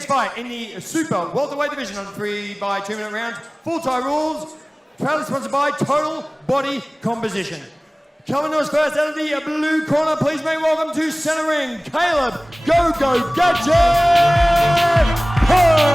next fight in the Super Welterweight division on 3 by 2 minute rounds. Full Thai rules. Proudly sponsored by Total Body Composition. Coming to us first out of the blue corner, please make welcome to center ring, Caleb GGG Curley.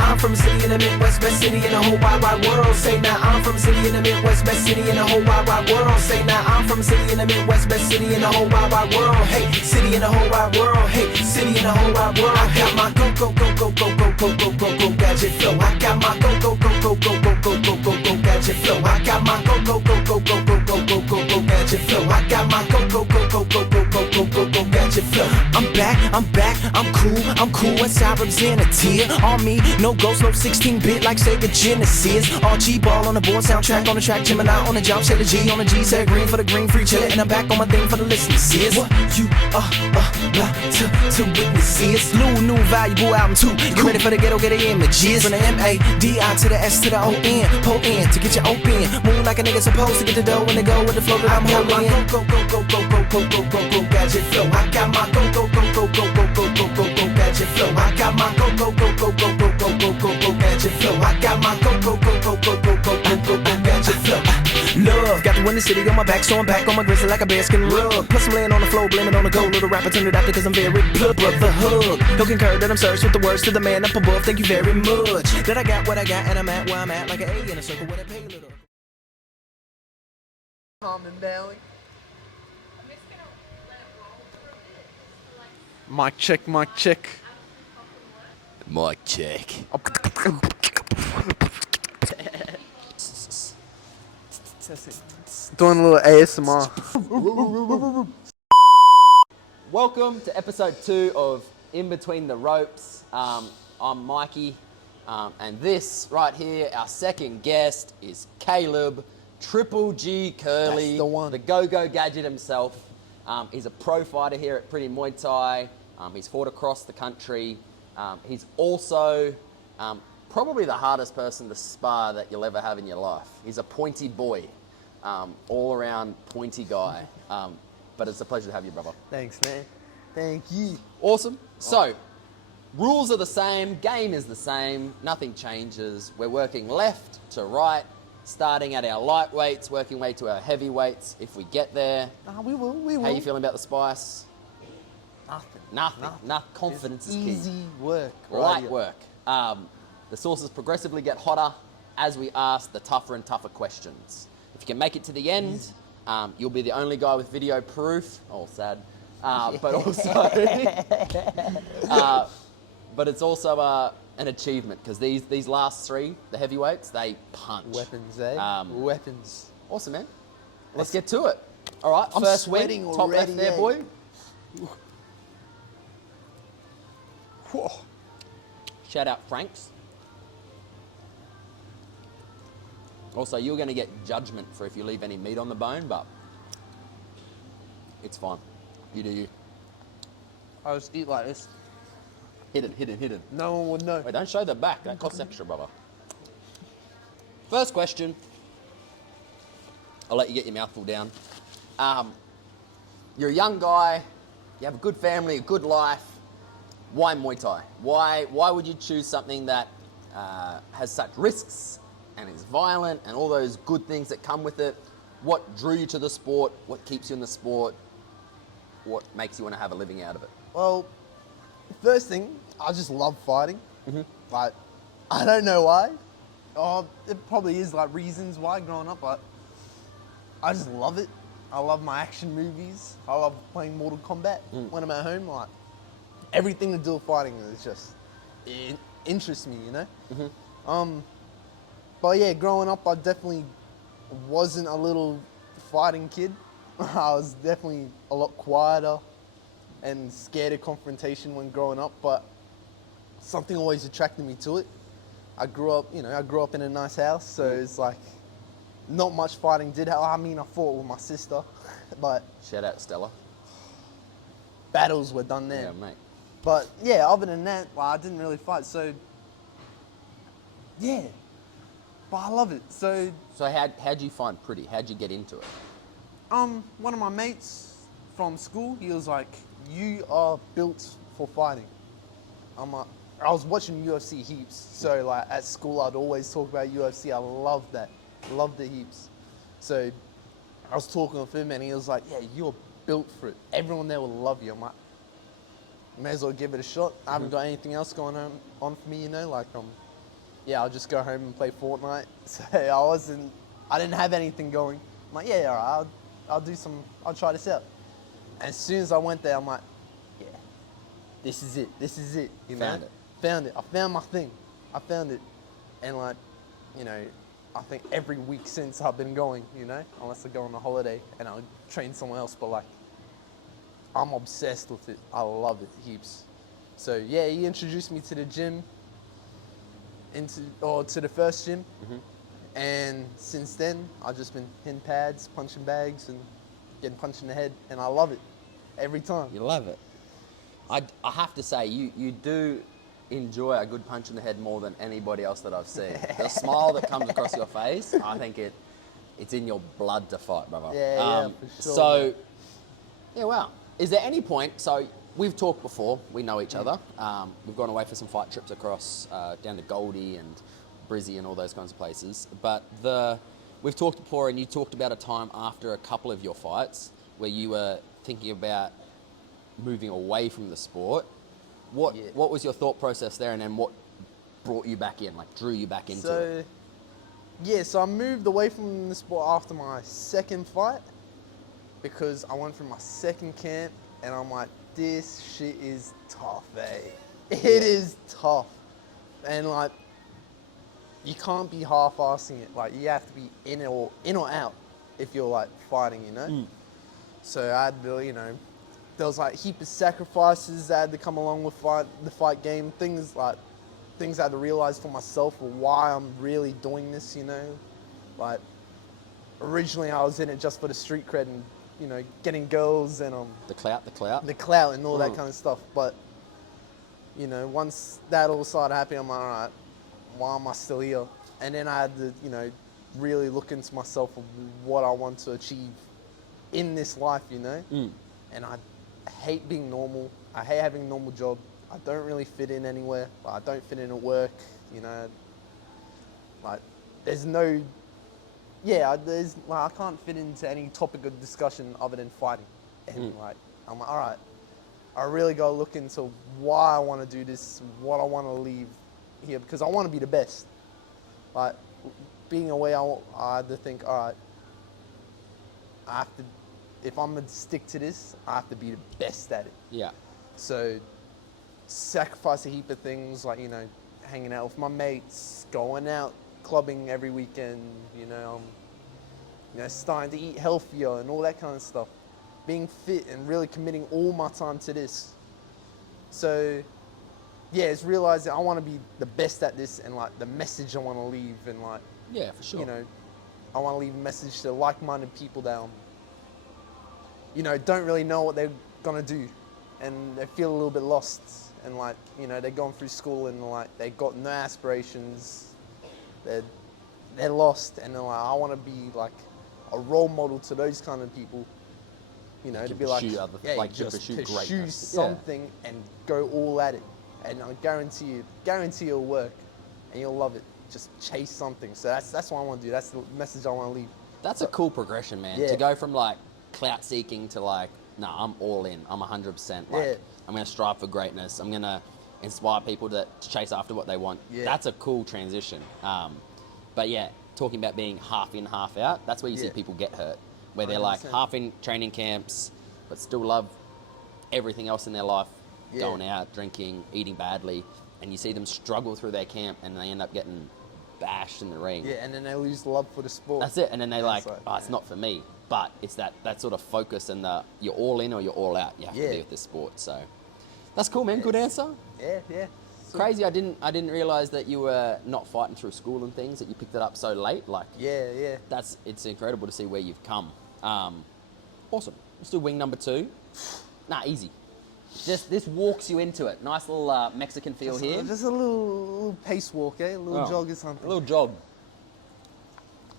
I'm from a city in the Midwest, best city in the whole wide world. Say now, I'm from a city in the Midwest, best city in the whole wide world. Say now, I'm from a city in the Midwest, best city in the whole wide world. Hey, city in the whole wide world. Hey, city in the whole wide world. I got my go gadget flow. I got my go gadget flow. I got my go gadget flow. I got my go gadget flow. I'm back, I'm cool. What's I represent a tear on me? No ghost, no 16-bit like Sega Genesis. RG ball on the board, soundtrack on the track, Gemini on the job, Shelly G on the G, said green for the green, free chillin', and I'm back on my thing for the listeners. What you to witnesses? New valuable album too. You ready for the ghetto, get the images? From the M-A-D-I to the S to the O-N, pull in to get you open. Move like a nigga supposed to get the dough when they go with the flow that I'm holding. Go gadget flow. I got my go gadget flow. I got my go gadget flow. I got my go gadget flow. Love, got the windy city on my back, so I'm back on my grizzly like a bear skin rug. Plus I'm laying on the floor, blaming on the gold. Little rapper turned it out because I'm very blood, brother hug. He'll concur that I'm serious with the words to the man up above. Thank you very much. That I got what I got and I'm at where I'm at, like an A in a circle where I pay a little. Calming down. Mic check, mic check. Mic check. Doing a little ASMR. Welcome to episode 2 of In Between the Ropes. I'm Mikey, and this right here, our second guest, is Caleb GGG Curley. That's the one. The go-go gadget himself. He's a pro fighter here at Pretty Muay Thai. He's fought across the country. He's also probably the hardest person to spar that you'll ever have in your life. He's a pointy boy, all around pointy guy. But it's a pleasure to have you, brother. Thanks, man. Thank you. Awesome. So, rules are the same, game is the same, nothing changes. We're working left to right, starting at our lightweights, working way to our heavyweights if we get there. We will. How you feeling about the spice? Nothing. Confidence is key. Easy work. Light work. The sources progressively get hotter as we ask the tougher and tougher questions. If you can make it to the end, you'll be the only guy with video proof. Oh, sad. But also, but it's also an achievement because these last 3, the heavyweights, they punch. Weapons, eh? Weapons. Awesome, man. Let's get to it. All right, I'm first sweating win, top already, left there, eh? boy. Whoa. Shout out Franks. Also, you're going to get judgment for if you leave any meat on the bone, but it's fine. You do you. I just eat like this. Hidden. No one would know. Wait, don't show the back. That costs extra, brother. First question. I'll let you get your mouthful down. You're a young guy. You have a good family, a good life. Why Muay Thai? Why would you choose something that has such risks and is violent and all those good things that come with it? What drew you to the sport? What keeps you in the sport? What makes you want to have a living out of it? Well, first thing, I just love fighting. Like, I don't know why. Oh, it probably is like reasons why growing up, but I just love it. I love my action movies. I love playing Mortal Kombat when I'm at home. Like, everything to do with fighting is just, it interests me, you know? But yeah, growing up, I definitely wasn't a little fighting kid. I was definitely a lot quieter and scared of confrontation when growing up, but something always attracted me to it. I grew up in a nice house, so it's like, not much fighting did happen. I mean, I fought with my sister, but... Shout out Stella. Battles were done there. Yeah, mate. But yeah, other than that, well, I didn't really fight, so... Yeah. but I love it. So, how'd you find Pretty? How'd you get into it? one of my mates from school, he was like, "You are built for fighting." I'm like, I was watching UFC heaps, so like at school I'd always talk about UFC. I loved that, loved it heaps. So I was talking with him, and he was like, "Yeah, you're built for it. Everyone there will love you." I'm like, may as well give it a shot. I haven't got anything else going on for me, you know. Like, yeah, I'll just go home and play Fortnite. So I didn't have anything going. I'm like, yeah, all right, I'll try this out. And as soon as I went there, I'm like, yeah, this is it. You know? Found it. I found my thing. I found it. And like, you know, I think every week since I've been going, you know, unless I go on a holiday and I'll train somewhere else, but like, I'm obsessed with it. I love it heaps. So yeah, he introduced me to the gym, to the first gym. And since then, I've just been hitting pads, punching bags, and getting punched in the head, and I love it every time. You love it. I have to say, you do enjoy a good punch in the head more than anybody else that I've seen. The smile that comes across your face, I think it's in your blood to fight, brother. Yeah, for sure. So, man. yeah, wow. Is there any point, so we've talked before, we know each other. We've gone away for some fight trips across down to Goldie and Brizzy and all those kinds of places. But we've talked before, and you talked about a time after a couple of your fights where you were thinking about moving away from the sport. What was your thought process there, and then what brought you back in, like drew you back into it? So I moved away from the sport after my second fight because I went through my second camp, and I'm like, this shit is tough, eh? It is tough. And like, you can't be half-assing it. Like, you have to be in or out if you're like fighting, you know? So I had to, you know, there was like a heap of sacrifices that had to come along with the fight game. Things I had to realize for myself why I'm really doing this, you know? Like, originally I was in it just for the street cred and, you know, getting girls and The clout. the clout and all that kind of stuff. But, you know, once that all started happening, I'm like, all right, why am I still here? And then I had to, you know, really look into myself of what I want to achieve in this life, you know? And I hate being normal. I hate having a normal job. I don't really fit in anywhere. Like, I don't fit in at work, you know? Like, there's no... Yeah, I can't fit into any topic of discussion other than fighting. And like, I'm like, all right, I really got to look into why I want to do this, what I want to leave here, because I want to be the best. Like, being away, I had to think, all right, I have to, if I'm going to stick to this, I have to be the best at it. Yeah. So, sacrifice a heap of things, like, you know, hanging out with my mates, going out, clubbing every weekend, you know, starting to eat healthier and all that kind of stuff. Being fit and really committing all my time to this. So, yeah, it's realizing I want to be the best at this, and like the message I want to leave, and like, Yeah, for sure. you know, I want to leave a message to like-minded people that, you know, don't really know what they're gonna do, and they feel a little bit lost, and like, you know, they're going through school and like they got no aspirations, they're lost, and they're like, I want to be like a role model to those kind of people, you know, to be like, just pursue something and go all at it, and I guarantee you'll work, and you'll love it. Just chase something. So that's what I want to do. That's the message I want to leave. That's a cool progression, man. Yeah. To go from like clout seeking to like, nah, I'm all in. I'm 100%. Like, I'm going to strive for greatness. I'm going to inspire people to chase after what they want. Yeah. That's a cool transition. But yeah, talking about being half in, half out, that's where you see people get hurt. Where they're like 100%. half in training camps, but still love everything else in their life, Yeah. going out, drinking, eating badly, and you see them struggle through their camp and they end up getting bashed in the ring. Yeah, and then they lose love for the sport. That's it, and then they like, it's like, oh, it's not for me. But it's that sort of focus and you're all in or you're all out. You have to be with this sport. So that's cool, man. Good answer. Yeah. So, Crazy. I didn't realize that you were not fighting through school and things, that you picked it up so late. Like, yeah. it's incredible to see where you've come. Awesome. Let's do wing number 2. Nah, easy. Just this walks you into it. Nice little Mexican feel here. Just a little pace walk, eh? A little jog or something. A little jog.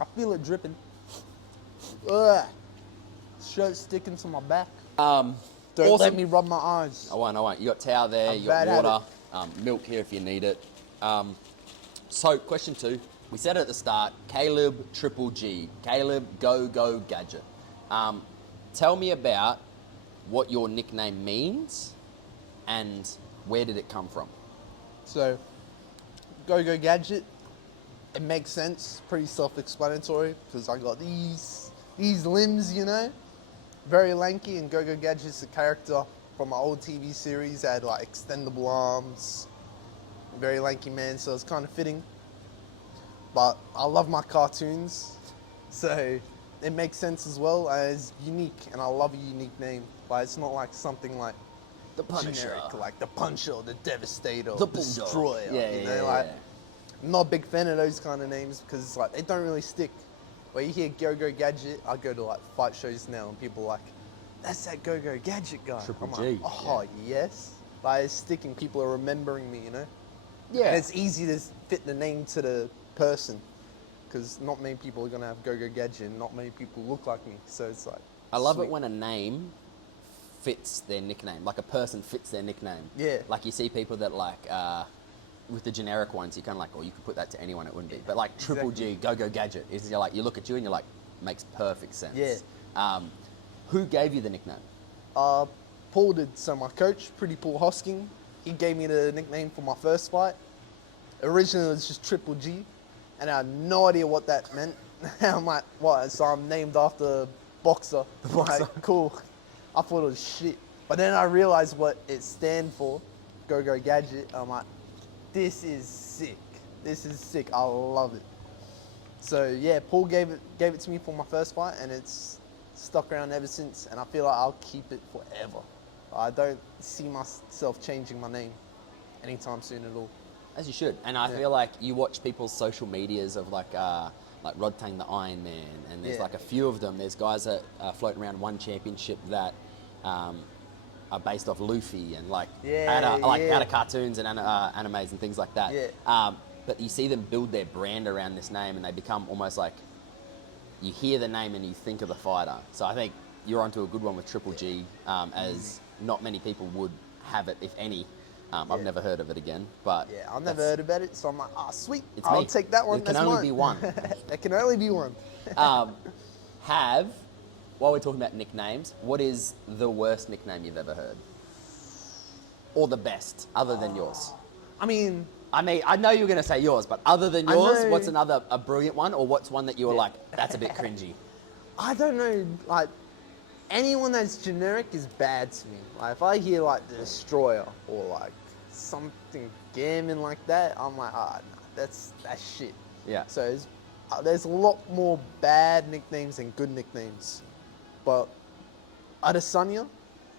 I feel it dripping. Ugh. Shirt sticking to my back. Don't Awesome. let me rub my eyes. I won't. You got towel there, you got bad water, milk here if you need it. So, question 2. We said at the start, Caleb GGG, Caleb Go Gadget. Tell me about what your nickname means and where did it come from? So, Go Gadget, it makes sense. Pretty self-explanatory because I got these limbs, you know, very lanky, and Go Gadget's a character from my old TV series that had like extendable arms, very lanky man, so it's kind of fitting. But I love my cartoons, so it makes sense as well as unique, and I love a unique name. But it's not like something like The Punisher. generic, like the Puncher, the Devastator, The the Bulldog. Destroyer. Yeah, you know, yeah, like yeah. I'm not a big fan of those kind of names because it's like they don't really stick. Where you hear Go Gadget, I go to like fight shows now, and people are like, "That's that Go Gadget guy." Triple I'm G, like, "Oh yes," like it's sticking. People are remembering me, you know. Yeah. And it's easy to fit the name to the person because not many people are gonna have Go Gadget, and not many people look like me. So it's like. I love sweet. it when a name fits their nickname, like a person fits their nickname. Yeah. Like you see people that like, with the generic ones, you kind of like, oh, you could put that to anyone, it wouldn't be. But like Triple G, Go Gadget, is you're like, you look at you and you're like, makes perfect sense. Yeah. Who gave you the nickname? Paul did. So my coach, Pretty Paul Hosking, he gave me the nickname for my first fight. Originally it was just Triple G, and I had no idea what that meant. I'm like, what? So I'm named after boxer. boxer. Like, cool. I thought it was shit. But then I realized what it stands for, Go Gadget. I'm like, this is sick. This is sick. I love it. So yeah, Paul gave it to me for my first fight, and it's stuck around ever since. And I feel like I'll keep it forever. I don't see myself changing my name anytime soon at all. As you should. And I feel like you watch people's social medias of like Rod Tang the Iron Man, and there's Yeah. like a few of them. There's guys that floating around one championship that are based off Luffy and like out of cartoons and animes and things like that. Yeah. But you see them build their brand around this name, and they become almost like you hear the name and you think of the fighter. So I think you're onto a good one with Triple G, as not many people would have it, if any. I've never heard of it again, but Yeah, I've never heard about it, so I'm like, sweet. It's I'll me. take that one. There can That's only mine. be one. There can only be one. While we're talking about nicknames, what is the worst nickname you've ever heard? Or the best, other than yours? I mean, I know you were going to say yours, but other than I yours, know- what's a brilliant one, or what's one that you were like, that's a bit cringy? I don't know, like, anyone that's generic is bad to me. Like, if I hear, like, the Destroyer or, like, something gaming like that, I'm like, nah, that's shit. Yeah. So there's a lot more bad nicknames than good nicknames. But Adesanya,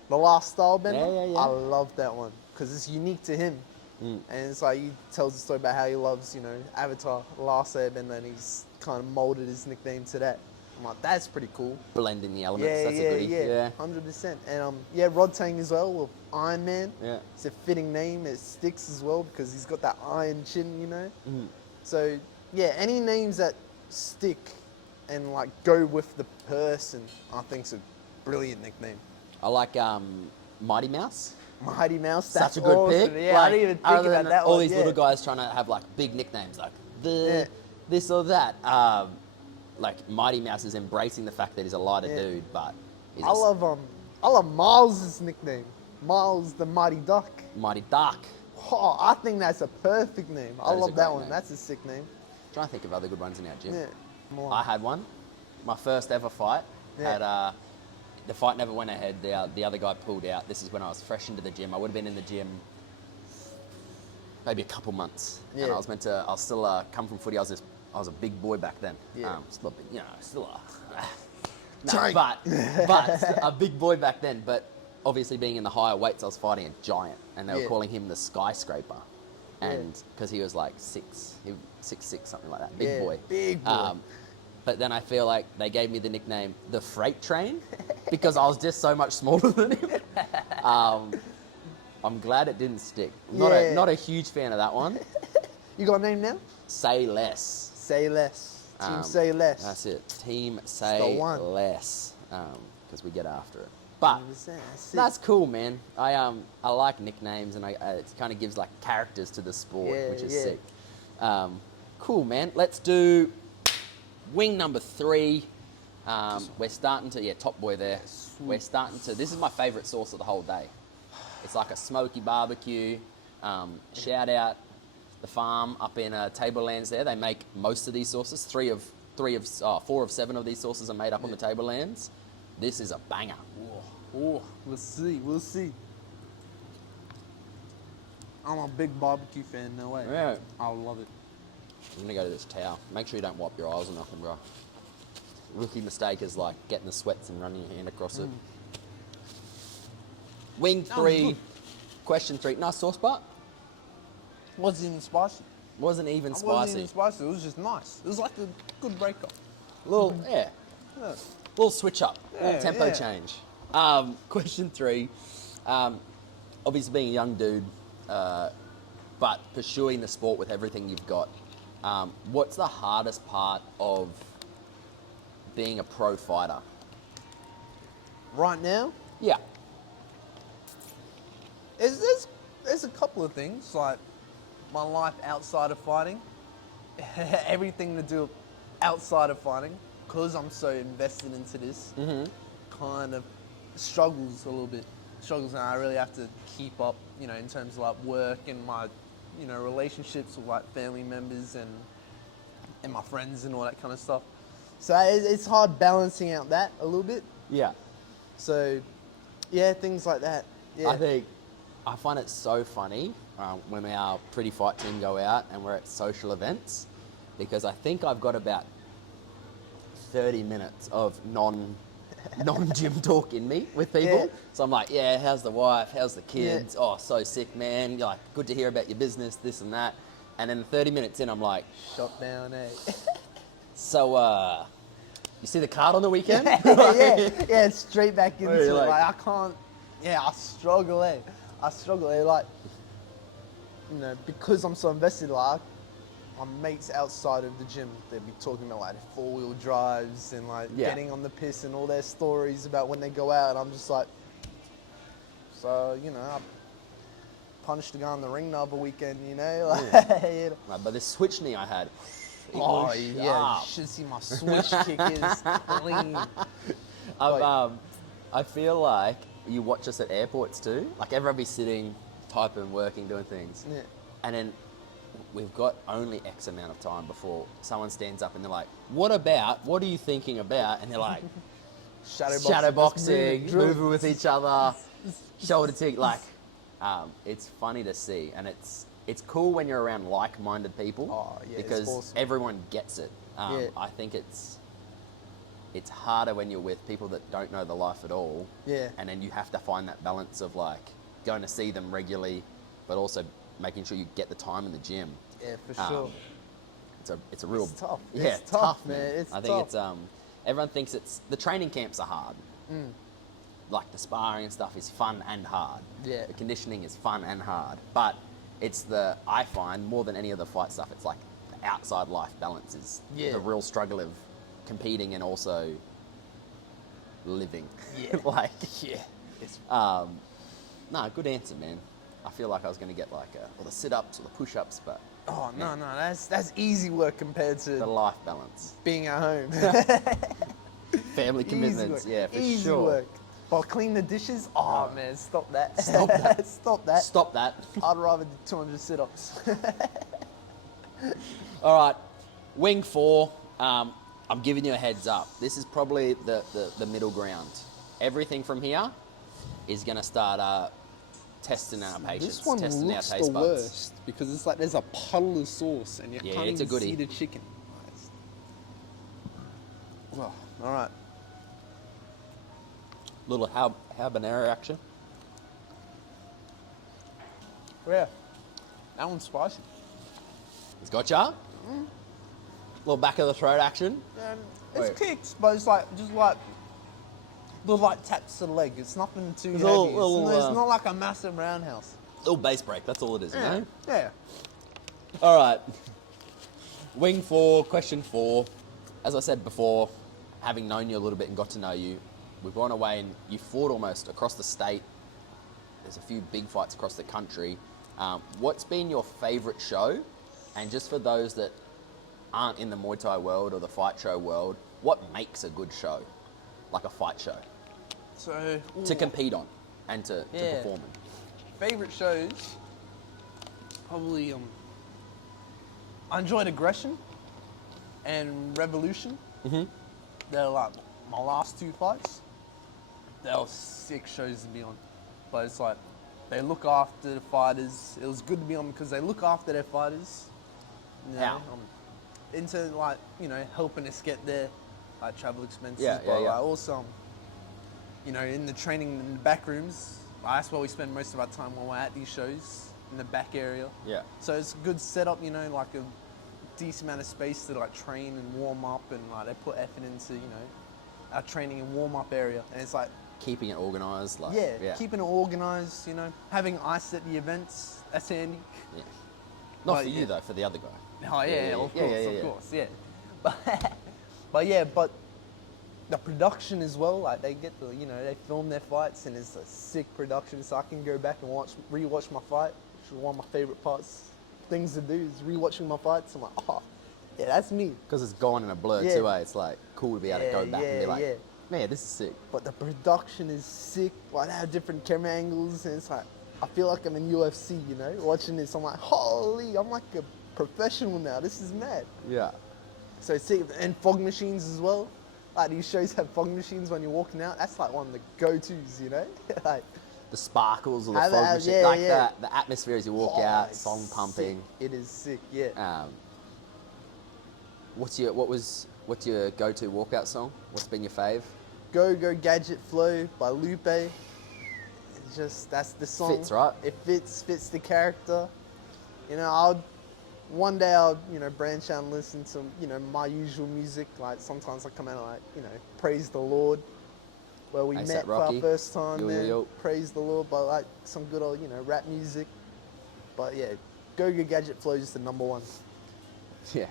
the last style bender, Yeah. I love that one because it's unique to him. And it's like he tells a story about how he loves, Avatar, the last airbender, and he's kind of molded his nickname to that. I'm like, that's pretty cool. Blending the elements, Yeah, that's a goodie. yeah, 100%. And Rod Tang as well with Iron Man. Yeah. It's a fitting name. It sticks as well because he's got that iron chin, So yeah, any names that stick and like go with the person, I think's a brilliant nickname. I like Mighty Mouse. Mighty Mouse, Such that's a good awesome. pick. Yeah, I didn't even think other about than that all one. these yeah. little guys trying to have like big nicknames, like this or that. Like Mighty Mouse is embracing the fact that he's a lighter dude, but he's I love Miles' nickname. Miles the Mighty Duck. Mighty Duck. Oh, I think that's a perfect name. I That is a love that great one. name. That's a sick name. Trying to think of other good ones in our gym. Yeah. Come on. I had one. My first ever fight. Yeah. The fight never went ahead. The other guy pulled out. This is when I was fresh into the gym. I would have been in the gym maybe a couple months. Yeah. And I was still come from footy. I was a big boy back then. Yeah. Still a big, still a Giant. but a big boy back then. But obviously being in the higher weights, I was fighting a giant, and they were Yeah. calling him the skyscraper. And because he was like 6'6", something like that, big Yeah, boy. big boy. But then I feel like they gave me the nickname the Freight Train because I was just so much smaller than him. I'm glad it didn't stick. Yeah. Not a huge fan of that one. You got a name now? Say less. Say less. Team say less. That's it. Team the say one. less. Because we get after it. But 100%, that's cool, man. I like nicknames, and it kind of gives like characters to the sport, Yeah, which is yeah. sick. Cool, man. Let's do wing number 3. We're starting to, top boy there. We're starting to, this is my favorite sauce of the whole day. It's like a smoky barbecue. Shout out the farm up in Tablelands there. They make most of these sauces. 4 of 7 of these sauces are made up on the Tablelands. This is a banger. Oh, we'll see. We'll see. I'm a big barbecue fan. No way. Yeah. I'll love it. I'm gonna go to this towel. Make sure you don't wipe your eyes or nothing, bro. Rookie mistake is like getting the sweats and running your hand across it. Wing 3, question 3. Nice sauce, but Wasn't even spicy. wasn't even It wasn't spicy. even spicy. It was just nice. It was like a good breakup. Little, Yeah. little switch up, little Yeah, tempo yeah. change. Question 3. Obviously being a young dude, but pursuing the sport with everything you've got. What's the hardest part of being a pro fighter? Right now, Yeah. there's a couple of things, like my life outside of fighting, everything to do outside of fighting, because I'm so invested into this, kind of struggles a little bit. Struggles, and I really have to keep up, in terms of like work and my, relationships with like family members and my friends and all that kind of stuff. So it's hard balancing out that a little bit. Yeah. So, yeah, things like that. Yeah. I find it so funny when our Pretty Fight team go out and we're at social events, because I think I've got about 30 minutes of non-gym talk in me with people. Yeah. So I'm like, yeah, how's the wife? How's the kids? Oh, so sick, man. You're like, good to hear about your business, this and that. And then 30 minutes in, I'm like, Shot down, eh? so, you see the card on the weekend? yeah, straight back into you're it. like- Like, I can't, I struggle, eh? Like, because I'm so invested, like, my mates outside of the gym, they'd be talking about like 4-wheel drives and like Yeah. getting on the piss and all their stories about when they go out. And I'm just like, so, I punched a guy in the ring the other weekend, like, Right, but this switch knee I had, it Oh, was yeah, sharp. you should see my switch kick is clean. I feel like you watch us at airports too. Like everyone be sitting, typing, working, doing things. Yeah. And then we've got only X amount of time before someone stands up and they're like, what are you thinking about? And they're like, shadowboxing, moving with each other, shoulder tick. Like, it's funny to see. And it's cool when you're around like-minded people. Oh, yeah, it's because awesome. everyone gets it. Yeah. I think it's harder when you're with people that don't know the life at all. Yeah. And then you have to find that balance of like going to see them regularly, but also making sure you get the time in the gym. Yeah, for sure. It's a real It's tough. Yeah, It's tough, man. It's I think tough. it's everyone thinks the training camps are hard. Like the sparring and stuff is fun and hard. Yeah. The conditioning is fun and hard. But I find more than any other fight stuff, it's like the outside life balance is Yeah. the real struggle of competing and also living. Yeah. Like, Yeah. It's, no, good answer, man. I feel like I was going to get like all the sit-ups or the push-ups, but oh, no, that's easy work compared the to life balance. being at home. Family Easy commitments, work. yeah, for Easy sure. work. But clean the dishes? Oh, man, stop that. Stop that. Stop that. Stop that. I'd rather do 200 sit-ups. All right, wing 4. I'm giving you a heads up. This is probably the middle ground. Everything from here is going to start testing our patience, This one testing looks our the taste buds. worst because it's like there's a puddle of sauce and you Yeah, can't it's a even goodie. see the chicken. Well, all right. Little habanero action. Yeah, that one's spicy. It's got ya. Little back of the throat action. It's Wait. kicks, but it's like just like the light taps to the leg. It's nothing too It's heavy. a little, It's not like a massive roundhouse. Little bass break. That's all it is, you know? Yeah. All right. Wing 4, question 4. as I said before, having known you a little bit and got to know you, we've gone away and you fought almost across the state. There's a few big fights across the country. What's been your favourite show? And just for those that aren't in the Muay Thai world or the fight show world, what makes a good show, like a fight show, So to compete on and to perform in? favorite shows, probably I enjoyed Aggression and Revolution. Mm-hmm. They're like my last 2 fights. They were sick shows to be on, but it's like they look after the fighters. It was good to be on because they look after their fighters. You know, How? Into like, you know, helping us get their like travel expenses, Yeah, but yeah, yeah. like also, you know, in the training in the back rooms. That's where we spend most of our time when we're at these shows, in the back area. Yeah. So it's a good setup, you know, like a decent amount of space to like train and warm up, and like they put effort into, you know, our training and warm up area. And it's like, Keeping it organised, like keeping it organised, you know, having ice at the events, that's handy. Yeah. Not But for you yeah. though, for the other guy. Oh yeah, of yeah. course, yeah. But the production as well, like they get the, you know, they film their fights and it's a sick production, so I can go back and rewatch my fight, which is one of my favourite things to do is rewatching my fights. I'm like, oh, yeah, that's me. Because it's gone in a blur Yeah. too, eh? It's like cool to be able to go back and be like, man, this is sick. But the production is sick. Like they have different camera angles, and it's like I feel like I'm in UFC, you know, watching this. I'm like, holy, I'm like a professional now. This is mad. Yeah. So sick, and fog machines as well. Like these shows have fog machines when you're walking out. That's like one of the go-tos, you know. Like The sparkles or the Have fog it, machine, yeah, like yeah. that. The atmosphere as you walk out, it's song sick. pumping. It is sick, yeah. What's your go-to walkout song? What's been your fave? Go Go Gadget Flow by Lupe. It's just, that's the song. Fits, right? It fits the character. You know, one day I'll, you know, branch out and listen to, you know, my usual music. Like sometimes I come out and like, you know, praise the Lord. Where we A$AP met for Rocky. our first time, Yo, yo, man. yo. Praise the Lord, but like some good old, you know, rap music. But yeah, Go Go Gadget Flow is the number one. Yeah.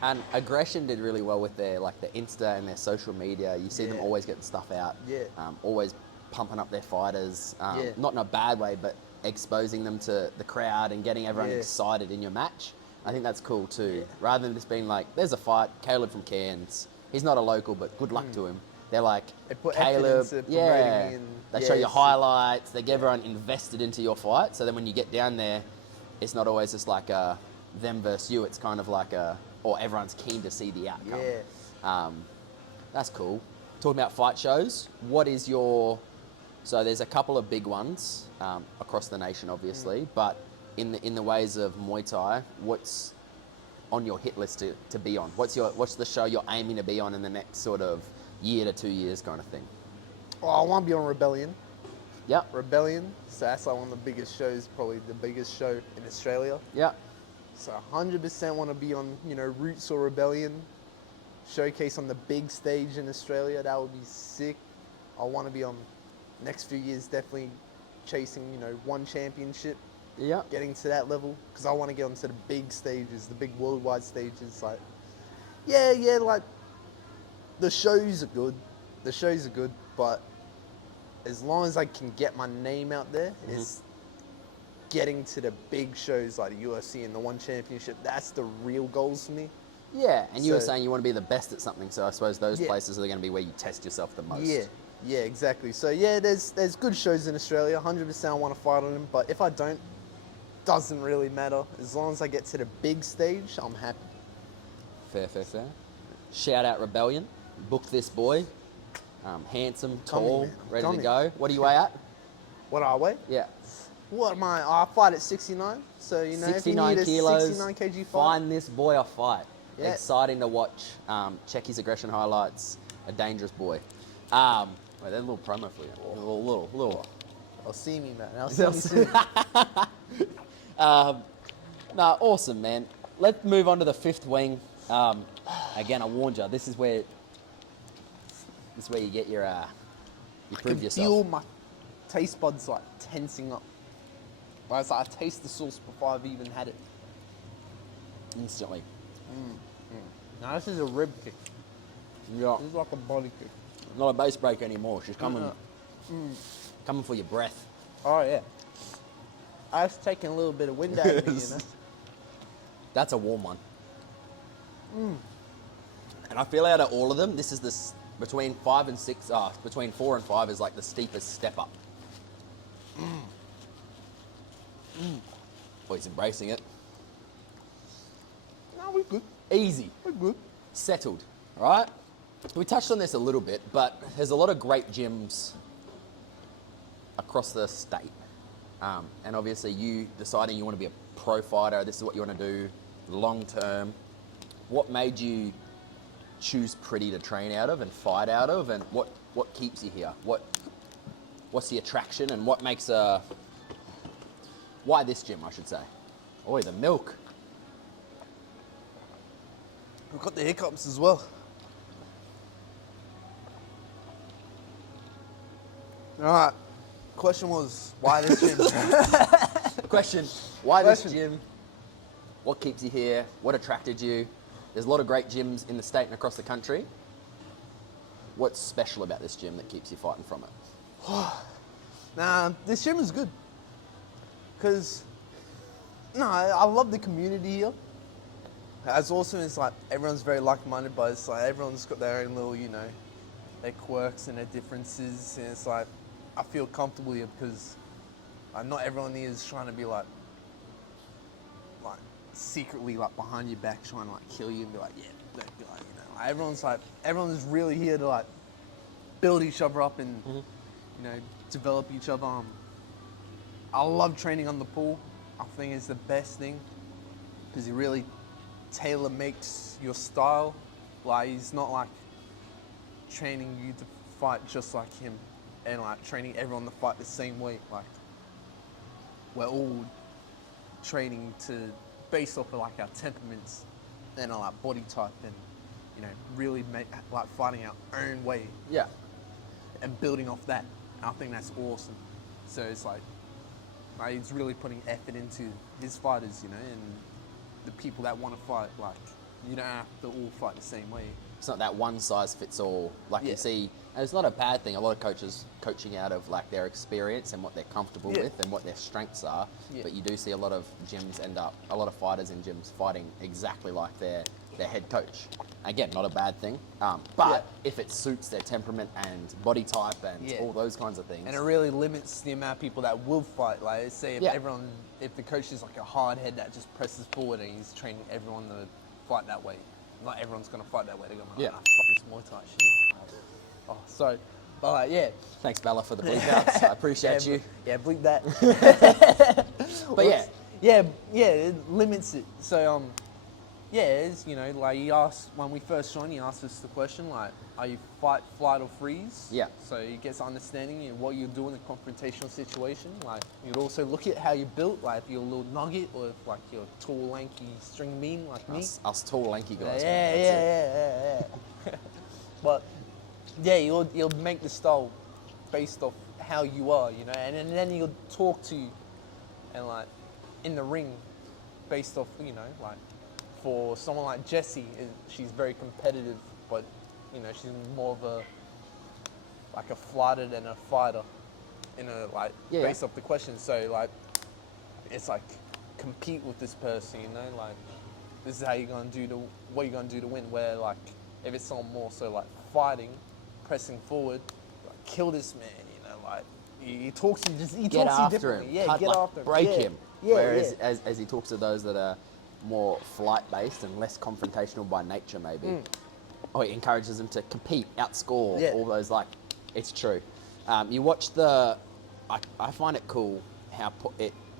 And Aggression did really well with their like the Insta and their social media. You see them Yeah. always getting stuff out. Yeah. Always pumping up their fighters. Yeah. Not in a bad way, but exposing them to the crowd and getting everyone Yeah. excited in your match. I think that's cool too. Yeah. Rather than just being like, there's a fight, Caleb from Cairns. He's not a local, but good luck to him. They're like, They put effort Caleb, into promoting yeah. me and- They yeah, show you it's- highlights. They get everyone invested into your fight. So then when you get down there, it's not always just like a them versus you. It's kind of like or everyone's keen to see the outcome. Yeah. That's cool. Talking about fight shows, what is your... So there's a couple of big ones across the nation, obviously, but in the ways of Muay Thai, what's on your hit list to be on? What's the show you're aiming to be on in the next sort of year to 2 years kind of thing? Oh, I want to be on Rebellion. Yep. Rebellion. So that's like one of the biggest shows, probably the biggest show in Australia. Yep. So 100% want to be on, you know, Roots or Rebellion. Showcase on the big stage in Australia. That would be sick. I want to be on next few years, definitely chasing, you know, one championship, Yep. getting to that level. Because I want to get onto the big stages, the big worldwide stages. Like, yeah, like, the shows are good. The shows are good, but as long as I can get my name out there, it's getting to the big shows like the UFC and the One Championship. That's the real goals for me. Yeah, and you were So- saying you want to be the best at something, so I suppose those Yeah. places are going to be where you test yourself the most. Yeah, exactly. So yeah, there's good shows in Australia. 100% I want to fight on them, but if I don't, doesn't really matter. As long as I get to the big stage, I'm happy. Fair. Shout out Rebellion. Book this boy. Handsome, Coming, tall, man. ready to Coming. go. What do you weigh at? What do I weigh? Yeah. What am I fight at 69. So you know, 69 if you need kilos. a 69 kg fight, Find this boy a fight. Yeah. Exciting to watch. Check his aggression highlights. A dangerous boy. Wait, there's a little promo for you. A little. I'll see me, man. I'll see me soon. Nah, awesome, man. Let's move on to the fifth wing. Again, I warned you. This is where you get your you I prove can yourself. feel my taste buds like tensing up. Like, it's like I taste the sauce before I've even had it. Instantly. Now this is a rib kick. Yeah. It's like a body kick. Not a base break anymore. She's coming, coming for your breath. Oh yeah. I was taking a little bit of wind out of me, you know. That's a warm one. And I feel out of all of them, this is between 5 and 6. Between 4 and 5 is like the steepest step up. Oh, he's embracing it. No, we're good. Easy. We're good. Settled, all right? We touched on this a little bit, but there's a lot of great gyms across the state. And obviously you deciding you want to be a pro fighter, this is what you want to do long term. What made you choose Pretty to train out of and fight out of, and what keeps you here? What's the attraction, and what makes why this gym, I should say? Oh, the milk. We've got the hiccups as well. All right. Question was, why this gym? Question, why this Question. gym? What keeps you here? What attracted you? There's a lot of great gyms in the state and across the country. What's special about this gym that keeps you fighting from it? Nah, this gym is good. Because, no, I love the community here. As also, it's like everyone's very like-minded, but it's like everyone's got their own little, you know, their quirks and their differences. And it's like, I feel comfortable here because not everyone here is trying to be like secretly like behind your back trying to like kill you and be like, yeah, that guy, you know. Like, everyone's really here to like build each other up and you know, develop each other. I love training on the pool. I think it's the best thing because it really tailor makes your style. Like, he's not like training you to fight just like him and like training everyone to fight the same way. Like, we're all training based off of like our temperaments and our like body type, and you know, really like fighting our own way Yeah. and building off that. And I think that's awesome. So it's like he's really putting effort into his fighters, you know, and the people that want to fight. Like, you don't have to all fight the same way. It's not that one size fits all. Like you see, and it's not a bad thing. A lot of coaches coaching out of like their experience and what they're comfortable with and what their strengths are. Yeah. But you do see a lot of a lot of fighters in gyms fighting exactly like their head coach. Again, not a bad thing. But if it suits their temperament and body type and all those kinds of things. And it really limits the amount of people that will fight. Like, say if the coach is like a hard head that just presses forward and he's training everyone to fight that way, not everyone's gonna fight that way. They're gonna be like, fuck this Muay Thai shit. Oh, sorry. But like, yeah. Thanks, Bella, for the bleep outs. I appreciate you. Yeah, bleep that. But it limits it. So it's, you know, like he asked, when we first joined, he asked us the question, like, are you fight, flight, or freeze? Yeah. So he gets understanding of what you do in a confrontational situation. Like, you'd also look at how you're built, like if you're a little nugget or if like you're tall, lanky, string mean like me. Us tall, lanky guys. Yeah. But yeah, you'll make the style based off how you are, you know, and then you'll talk to you and like in the ring based off, you know, like for someone like Jessie, she's very competitive, but you know, she's more of a fighter than a fighter in a like based off the question. So like it's like compete with this person, you know, like this is how you're gonna what you're gonna do to win. Where like if it's someone more so like fighting, pressing forward, like, kill this man, you know, like he talks to you, Get talks to you after differently. him. Yeah, Cut, get like, after him. break Yeah. him. Yeah, Whereas as he talks to those that are more flight-based and less confrontational by nature, maybe, or he encourages them to compete, outscore, all those, like, it's true. You watch I find it cool how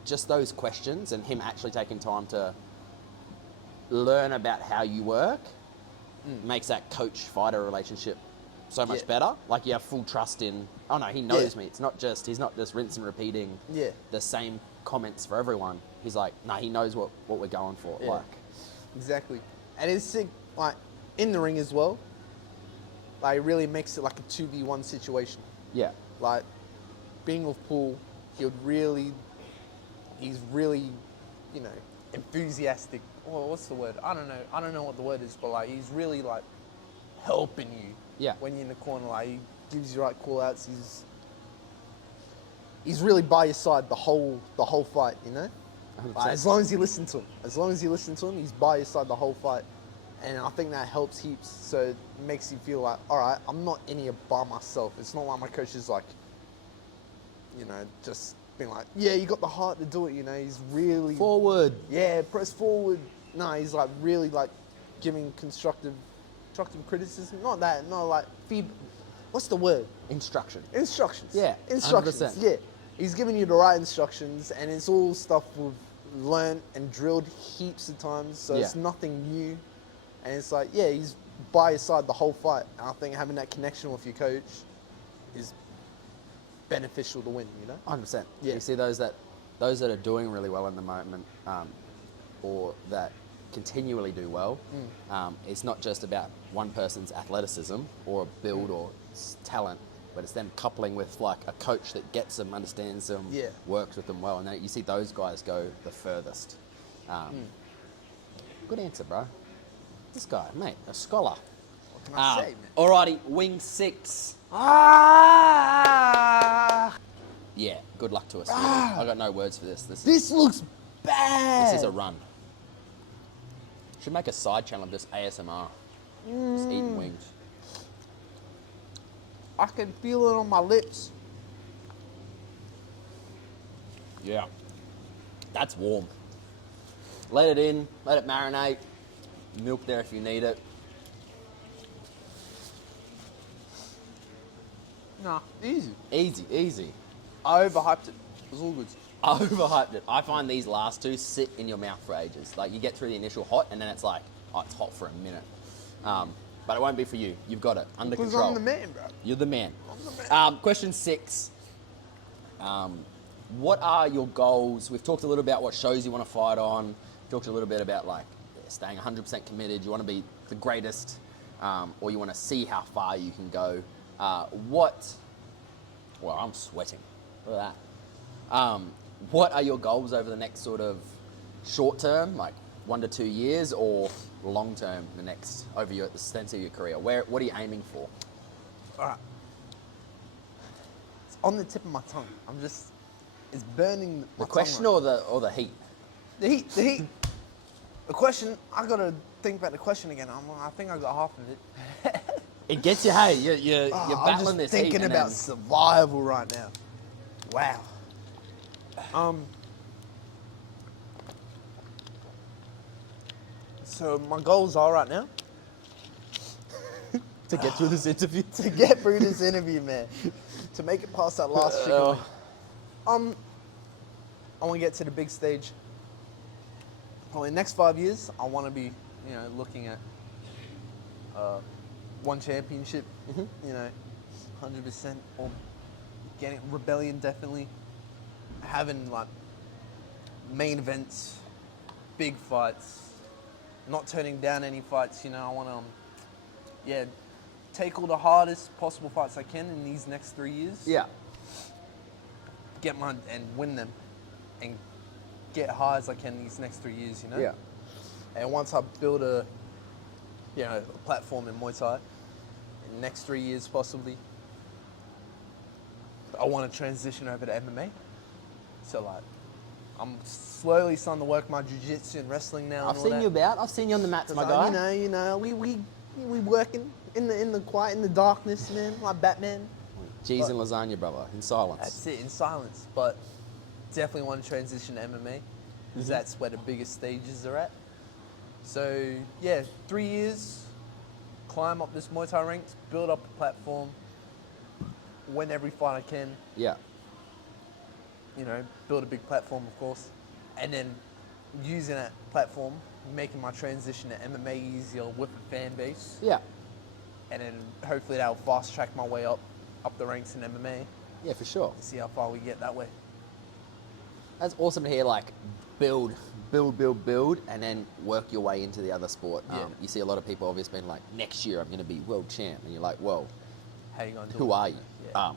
just those questions and him actually taking time to learn about how you work makes that coach-fighter relationship so much better. Like, you have full trust in, oh no, he knows me. He's not just rinse and repeating the same comments for everyone. He's like, nah, he knows what we're going for. Yeah. Like, exactly. And it's sick, like in the ring as well. Like, it really makes it like a 2v1 situation. yeah. Like, being with Paul, he's really, you know, enthusiastic. Well, what's the word? I don't know what the word is, but like he's really like helping you. Yeah. When you're in the corner, like he gives you right call outs. He's really by your side the whole fight, you know? 100%. Like, as long as you listen to him, he's by your side the whole fight. And I think that helps heaps. So it makes you feel like, all right, I'm not in here by myself. It's not like my coach is like, you know, just being like, yeah, you got the heart to do it, you know? He's really... Forward. Yeah, press forward. No, he's like really like giving constructive criticism. Not like feedback. What's the word? Instruction. Instructions. Yeah, Instructions. 100%. Yeah. He's giving you the right instructions, and it's all stuff we've learned and drilled heaps of times, so it's Yeah. nothing new. And it's like, yeah, he's by your side the whole fight. And I think having that connection with your coach is beneficial to win, you know? 100%. Yeah. You see those that are doing really well in the moment, or that continually do well. It's not just about one person's athleticism or build or talent, but it's them coupling with like a coach that gets them, understands them, Yeah. works with them well, and then you see those guys go the furthest. Good answer, bro. This guy, mate, a scholar. What can I say, man? Alrighty, wing 6. Ah! Yeah, good luck to us. Really. I got no words for this. This looks bad. This is a run. Should make a side channel of just ASMR. Just eating wings. I can feel it on my lips. Yeah. That's warm. Let it in, let it marinate. Milk there if you need it. Nah, easy. Easy, easy. I overhyped it. It was all good. I overhyped it. I find these last two sit in your mouth for ages. Like you get through the initial hot and then it's like, oh, it's hot for a minute. But it won't be for you. You've got it under Because control. I'm the man, bro. You're the man. I'm the man. Question 6. What are your goals? We've talked a little about what shows you want to fight on. Talked a little bit about like staying 100% committed. You want to be the greatest, or you want to see how far you can go. Well, I'm sweating. Look at that. What are your goals over the next sort of short term, like 1 to 2 years, or long term, the next over the extent of your career? What are you aiming for? All right. It's on the tip of my tongue. It's burning my The tongue question right or the heat? The heat. The question, I gotta think about the question again. I think I got half of it. It gets you. Hey, you're I'm battling just this heat. thinking and about then- survival right now. Wow. So my goals are right now to get through this interview. to get through this interview, man. To make it past that last chicken wing. I want to get to the big stage. Probably next 5 years, I want to be, looking at one championship. You know, 100%, or getting rebellion definitely. Having like main events, big fights, not turning down any fights. I want to, take all the hardest possible fights I can in these next 3 years. Yeah. And win them, and get high as I can these next 3 years. Yeah. And once I build a platform in Muay Thai, in the next 3 years possibly, I want to transition over to MMA. So like, I'm slowly starting to work my jiu-jitsu and wrestling now. I've and all seen that. you about. I've seen you on the mats, my So, guy. we working in the quiet, in the darkness, man, like Batman. Cheese and lasagna, brother, in silence. That's it, in silence. But definitely want to transition to MMA, because that's where the biggest stages are at. So 3 years, climb up this Muay Thai ranks, build up a platform, win every fight I can. Yeah. Build a big platform, of course, and then using that platform, making my transition to MMA easier with a fan base, Yeah. and then hopefully that'll fast track my way up the ranks in MMA. Yeah, for sure. See how far we get that way. That's awesome to hear. Like, build, and then work your way into the other sport. Yeah. You see a lot of people obviously being like, next year I'm going to be world champ, and you're like, whoa, How you gonna do who it? are you? Yeah.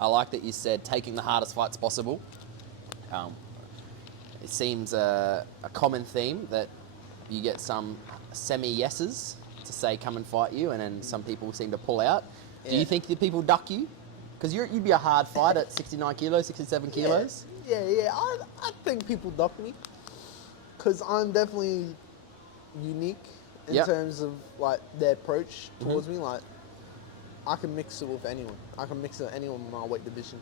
I like that you said taking the hardest fights possible. It seems a common theme that you get some semi-yeses to say come and fight you, and then some people seem to pull out. Do Yeah. you think that people duck you? Because you'd be a hard fight at 69 kilos, 67 kilos. Yeah. I think people duck me because I'm definitely unique in Yep. terms of like their approach towards me. Like I can mix it with anyone. I can mix it with anyone in my weight division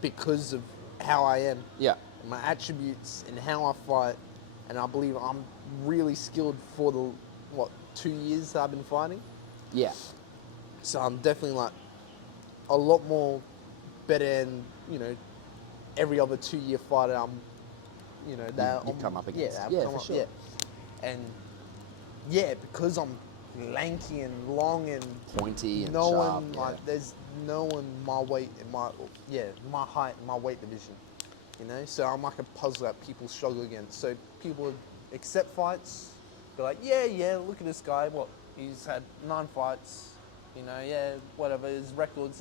because of how I am, Yeah. my attributes, and how I fight. And I believe I'm really skilled for the 2 years that I've been fighting. Yeah. So I'm definitely like a lot more better than, every other 2-year fighter that You come up against. Yeah, Yeah, come for up, sure. yeah. And yeah, because I'm lanky and long and Pointy and no sharp. one there's no one my weight in my height and my weight division. So I'm like a puzzle that people struggle against. So people accept fights, they're like, yeah, look at this guy, he's had 9 fights, whatever, his records,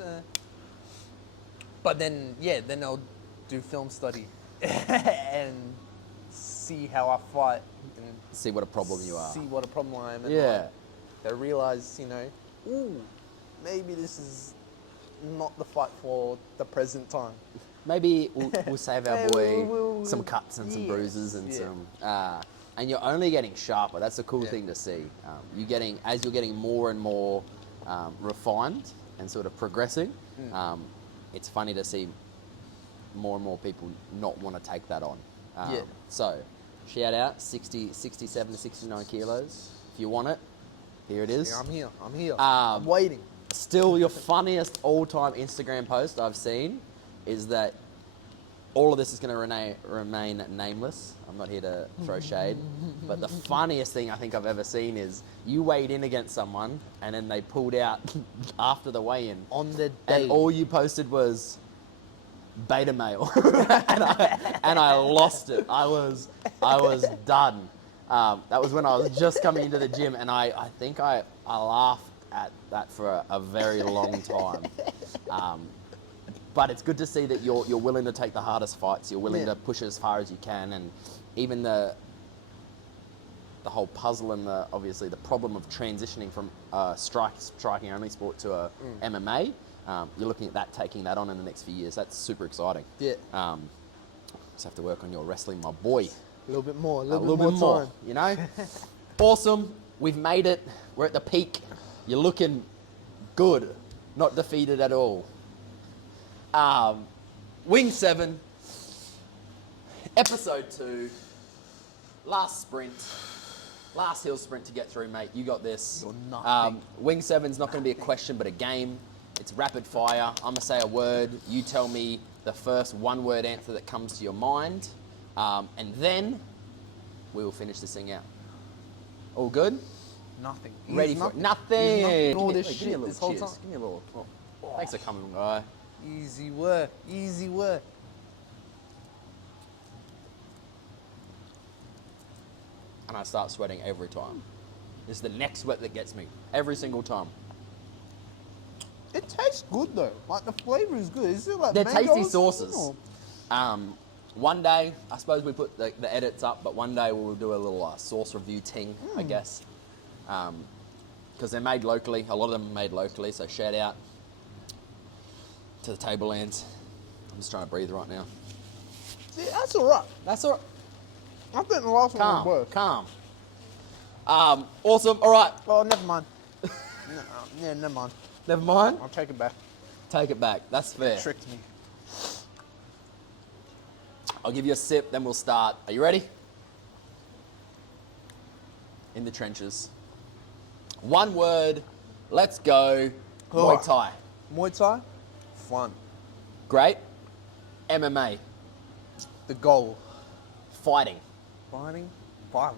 But then they'll do film study and see how I fight and See what a problem you are. see what a problem I am. And Yeah. they realize, ooh, maybe this is not the fight for the present time. Maybe we'll save our Yeah, boy we'll- some cuts and some yes, bruises and yeah. some. And you're only getting sharper. That's a cool Yeah. thing to see. As you're getting more and more refined and sort of progressing. It's funny to see more and more people not want to take that on. Yeah. So, shout out 67 to 69 kilos. If you want it, here it is. Yeah, I'm here. I'm waiting. Still, your funniest all-time Instagram post I've seen is that all of this is going to remain nameless. I'm not here to throw shade, but the funniest thing I think I've ever seen is you weighed in against someone and then they pulled out after the weigh-in. On the day. And all you posted was beta male, and I lost it. I was done. That was when I was just coming into the gym, and I think I laughed at that for a very long time. But it's good to see that you're willing to take the hardest fights. You're willing Yeah. to push it as far as you can, and even the whole puzzle and obviously the problem of transitioning from striking only sport to a MMA. You're looking at taking that on in the next few years. That's super exciting. Yeah. Just have to work on your wrestling, my boy. A little bit more. A little bit more, time. you know? Awesome. We've made it. We're at the peak. You're looking good. Not defeated at all. Wing 7, episode 2, last sprint, last hill sprint to get through, mate. You got this. You're nothing. Wing 7's not going to be a question, but a game. It's rapid fire. I'm going to say a word. You tell me the first one-word answer that comes to your mind, and then we will finish this thing out. All good? Nothing. Ready He's for it? nothing. Nothing. He's nothing. All Give me- this give me a shit little this whole cheers. time. Give me a little. Thanks for coming, guy. Easy work. Easy work. And I start sweating every time. It's the neck sweat that gets me every single time. It tastes good though. Like the flavor is good. Is it like They're mango tasty or something, sauces. or- One day, I suppose we put the edits up, but one day we'll do a little sauce review ting, I guess. Because they're made locally. A lot of them are made locally, so shout out to the Tablelands. I'm just trying to breathe right now. Yeah, that's alright. That's all right. I think the last one was Calm, worse. calm. Awesome. All right. Oh, never mind. Yeah, never mind. Never mind. I'll take it back. Take it back. That's fair. Tricked me. I'll give you a sip, then we'll start. Are you ready? In the trenches. One word. Let's go. Muay Thai. Muay Thai? Fun. Great. MMA. The goal. Fighting. Fighting? Violent.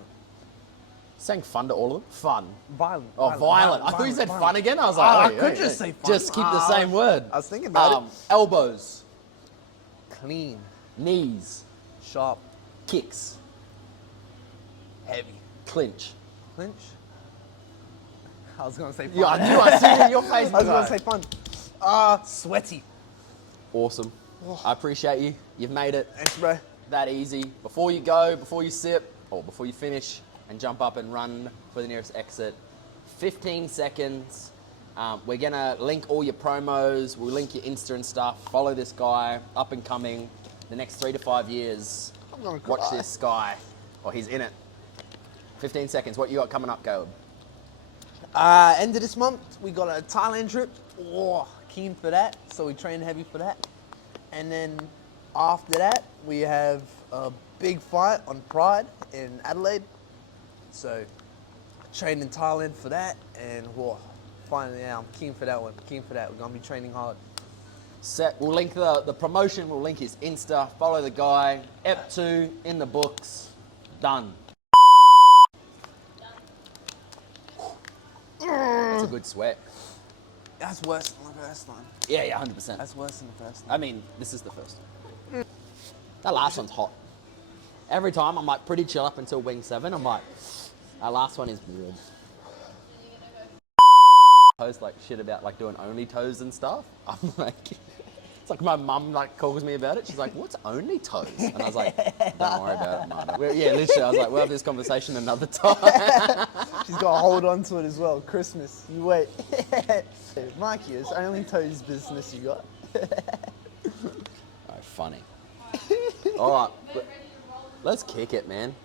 Saying fun to all of them? Fun. Violent. Oh, violent. I thought you said violent. fun again. I was Oh, like, I wait, could wait, just wait. say fun. Just keep the same word. I was thinking about it. Elbows. Clean. Knees. Sharp. Kicks. Heavy. Clinch. Clinch? I was going to say fun. Yeah, I knew. I see it in your face. I was guy. going to say fun. Sweaty. Awesome. I appreciate you. You've made it Thanks, bro. that easy. Before you go, before you sip, or before you finish and jump up and run for the nearest exit, 15 seconds. We're gonna link all your promos. We'll link your Insta and stuff. Follow this guy, up and coming. The next 3 to 5 years. I'm gonna Watch cry. this guy. Oh, he's in it. 15 seconds. What you got coming up, Caleb? End of this month, we got a Thailand trip. Oh, keen for that. So we train heavy for that. And then after that, we have a big fight on Pride in Adelaide. So train in Thailand for that. And finally, I'm keen for that one. Keen for that. We're gonna be training hard. Set. We'll link the promotion. We'll link his Insta. Follow the guy. Ep 2 in the books. Done. That's a good sweat. That's worse than the first one. Yeah, 100%. That's worse than the first one. I mean, this is the first one. That last one's hot. Every time I'm like pretty chill up until wing 7. I'm like, that last one is warm. Post like shit about like doing only toes and stuff. I'm like, it's like my mum like calls me about it. She's like, "What's only toes?" And I was like, "Don't worry about it, Mum." Yeah, literally, I was like, "We'll have this conversation another time." She's got to hold on to it as well. Christmas, you wait. Mikey, it's only toes business you got. Oh, funny. All right, let's kick it, man.